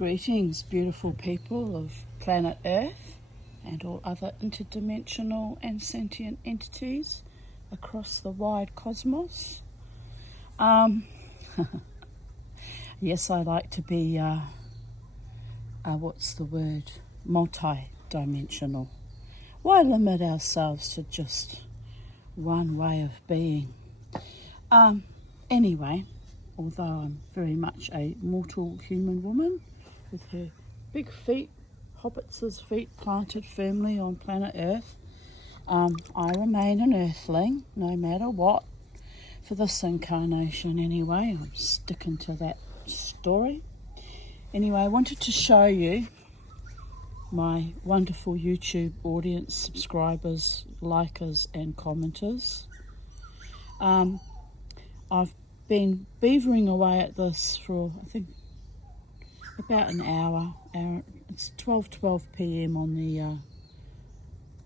Greetings, beautiful people of planet Earth and all other interdimensional and sentient entities across the wide cosmos. Yes, I like to be, multi-dimensional. Why limit ourselves to just one way of being? Anyway, although I'm very much a mortal human woman with her big feet, hobbits' feet planted firmly on planet Earth, I remain an earthling no matter what for this incarnation anyway. I'm sticking to that story. Anyway, I wanted to show you my wonderful YouTube audience, subscribers, likers and commenters. I've been beavering away at this for, I think, about an hour. It's 12 p.m. on the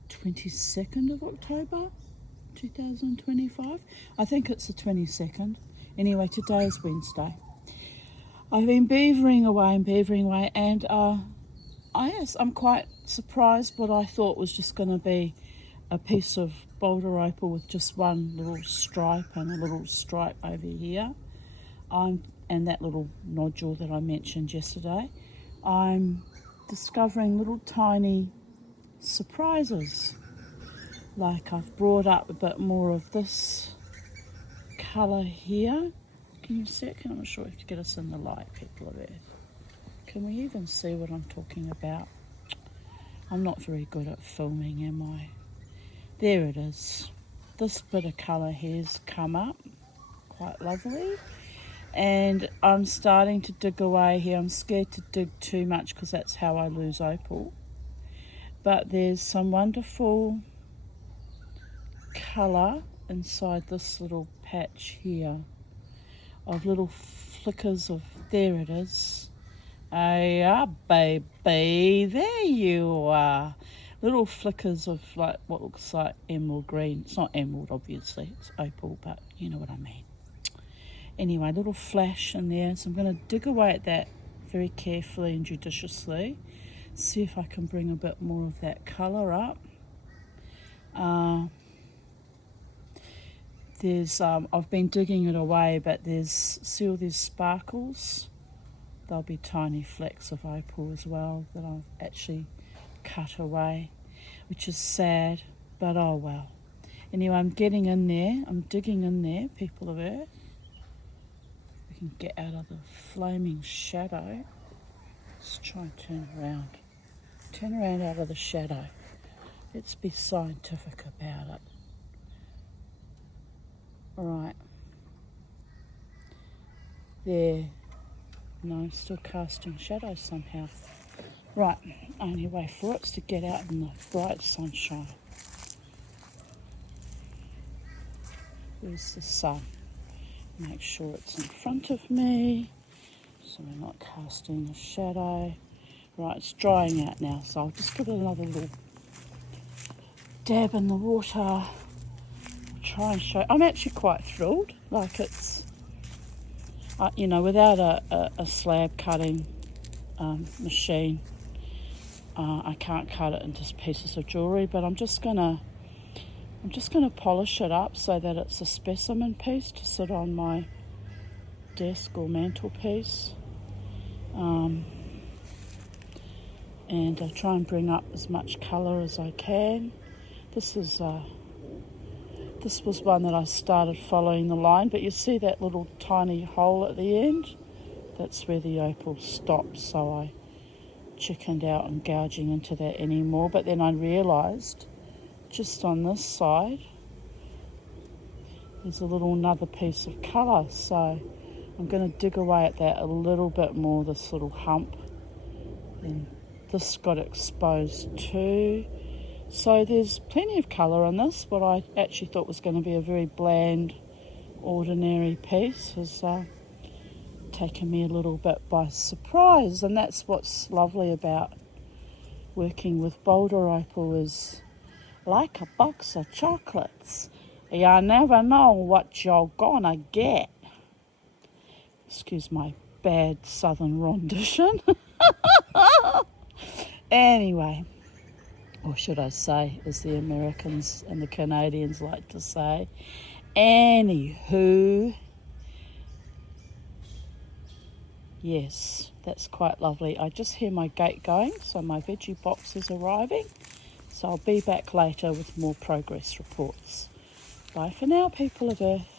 22nd of October 2025. I think it's the 22nd. Anyway, today is Wednesday. I've been beavering away, and I'm quite surprised. What I thought was just going to be a piece of Boulder opal with just one little stripe and a little stripe over here, and that little nodule that I mentioned yesterday. I'm discovering little tiny surprises. Like I've brought up a bit more of this colour here. Can you see it? I'm not sure if you get us in the light, people of Earth. Can we even see what I'm talking about? I'm not very good at filming, am I? There it is. This bit of colour here's come up. Quite lovely. And I'm starting to dig away here. I'm scared to dig too much because that's how I lose opal. But there's some wonderful colour inside this little patch here of little flickers of, there it is. Ah, baby, there you are. Little flickers of like what looks like emerald green. It's not emerald, obviously, it's opal, but you know what I mean. Anyway, little flash in there. So I'm going to dig away at that very carefully and judiciously. See if I can bring a bit more of that colour up. I've been digging it away, but see all these sparkles? There'll be tiny flecks of opal as well that I've actually cut away, which is sad, but oh well. Anyway, I'm getting in there. I'm digging in there, people of Earth. We can get out of the flaming shadow. Let's try and turn around. Turn around out of the shadow. Let's be scientific about it. Right. There. No, I'm still casting shadows somehow. Right, only way for it's to get out in the bright sunshine. Where's the sun? Make sure it's in front of me so we're not casting a shadow. Right, it's drying out now, so I'll just give it another little dab in the water. I'll try and show. I'm actually quite thrilled. Like it's, without a slab cutting machine, I can't cut it into pieces of jewellery, but I'm just gonna polish it up so that it's a specimen piece to sit on my desk or mantelpiece. And I'll try and bring up as much colour as I can. This was one that I started following the line, but you see that little tiny hole at the end? That's where the opal stops, so I chickened out on gouging into that anymore. But then I realised just on this side there's another piece of colour, so I'm going to dig away at that a little bit more, this little hump. And this got exposed too. So there's plenty of colour on this. What I actually thought was going to be a very bland, ordinary piece has taken me a little bit by surprise. And that's what's lovely about working with Boulder opal, is like a box of chocolates. You never know what you're gonna get. Excuse my bad southern rendition. Anyway, or should I say, as the Americans and the Canadians like to say, anywho, yes, that's quite lovely. I just hear my gate going, so my veggie box is arriving. So I'll be back later with more progress reports. Bye for now, people of Earth.